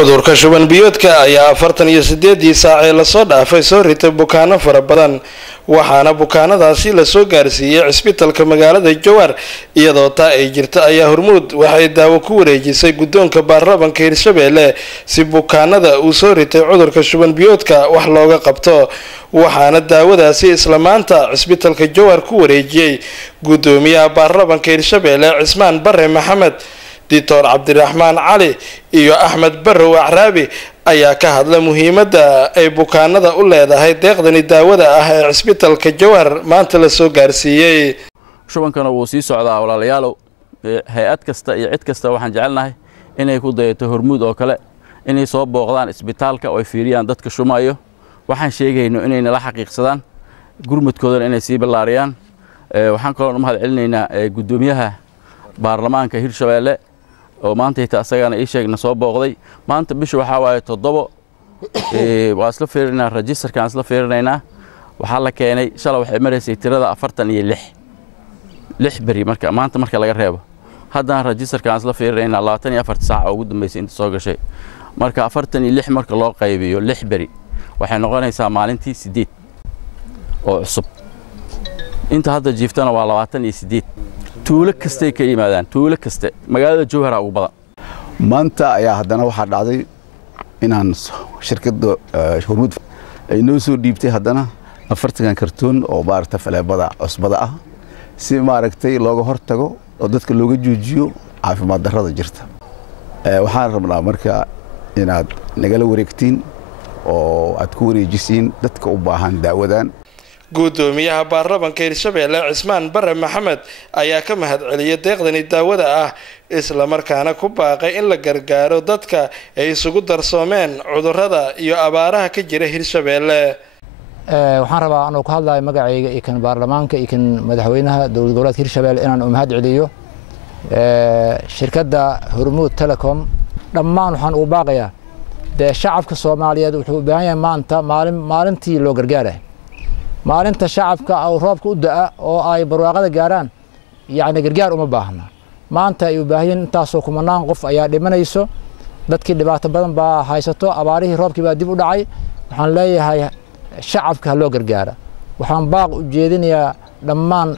cudurka shuban biyoodka ayaa 48 saac ee la soo dhaafay soo ritay bukaano fara badan waxaana bukaanadaasi la soo gaarsiiyay isbitaalka magaalada Jowhar iyadoo taa ay jirto ayaa Hormuud waxay daawo ku wareejisay gudoonka baarlamaanka Hirshabeelle si bukaanada uu soo ritay cudurka shuban biyoodka wax looga qabto waxaana daawadaasi isla maanta isbitaalka Jowhar ku wareejiyay gudoomiyaha baarlamaanka Hirshabeelle Cismaan Barre Maxamed Dr. Cabdiraxmaan Cali iyo Axmed Barrow Acraabi ayaa ka hadla muhiimadda ay bukaanada u leedahay deeqdani daawada ah ee isbitaalka Jowhar maanta la soo gaarsiiyay. Shubankana wuu sii socdaa walaalayaal hay'ad kasta iyo cid kasta waxaan jecelnahay inay ku dayato Hormuud oo kale inay soo booqdaan isbitaalka oo ay fiiriyaan dadka shumayo waxaan sheegayno inay nala xaqiiqsadaan gurmadkooda inay sii ballaariyaan waxaan kaloo mahad celinaynaa gudoomiyaha baarlamaanka Hirshabeelle oo maanta asagana ii sheegna soo booqday maanta bisha waxa waaye 7 waa isla fiirinaa registerkan isla fiirinaynaa waxa la keenay shalay waxay mareysay tirada 46 bari marka laga reebo haddana registerkan isla fiirinaynaa 24 saac ugu dambeysay inta soo gashay marka 46 marka loo qaybiyo 6 bari waxay noqonaysaa maalintii 8 oo cusub inta hadda jiiftana waa 28 tuulo kastay ka yimaadaan tuulo kaste magaalada Jowhar ugu badan maanta ayaa haddana waxa dhacday inaan shirkadda Hormuud ay noo soo dhiibtay haddana 40 kartoon oo baarta faleebada cusbada ah si maaragtay looga hortago oo dadka looga joojiyo caafimaad darrada jirta waxaan rabnaa marka inaad nagala wareegtiin oo aad ku wareejisiin dadka u baahan daawadan gudoomiyaha baarlamaanka Hirshabeelle Cismaan Barre Maxamed ayaa ka mahad celiyay deeqdani daawada ah isla markaana ku baaqay in la gargaaro dadka ay isugu darsoomeen cudurrada iyo abaaraha ka jira Hirshabeelle waxaan rabaa inuu ku hadlayo magacayga iyo kan baarlamaanka iyo kan madaxweynaha dowlad goboleedka Hirshabeelle inaan u mahad celiyo shirkadda Hormuud Telecom dhammaan waxaan u baaqayaa shacabka Soomaaliyeed wuxuu u baahan yahay maanta maalintii loo gargaaray maalinta shacabka oo roobka u daa oo ay barwaaqada gaaraan yaani gargaar uma baahna maanta ay u baahan intaas oo kumanaan qof ayaa dhimanayso dadkii dhibaato badan baa haysato abaarihii roobkii baa dib u dhacay waxaan leeyahay shacabka loo gargaara waxaan baaq u jeedinayaa dhammaan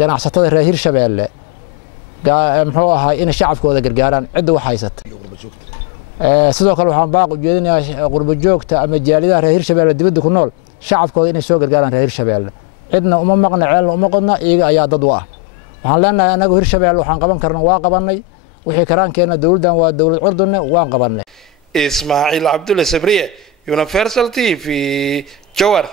ganacsatada reer Hirshabeelle muxuu ahaa in shacabkooda gargaaraan cid wax haysata sidoo kale waxaan baaq u jeedinayaa qurbo joogta ama jaaliyadaha reer Hirshabeelle dibadda ku nool shacabkooda inay soo gargaaraan reer Hirshabeelle cidna uma maqna ceelna uma qodna iyaga ayaa dad u ah waxaan leenahay anagu Hirshabeelle waxaan qaban karnaa waa qabanay wixii karaankeena dawladdan waa dawlad curdunne waan qabanay Ismaaciil Cabdulle Sabriye Universal TV Jowhar.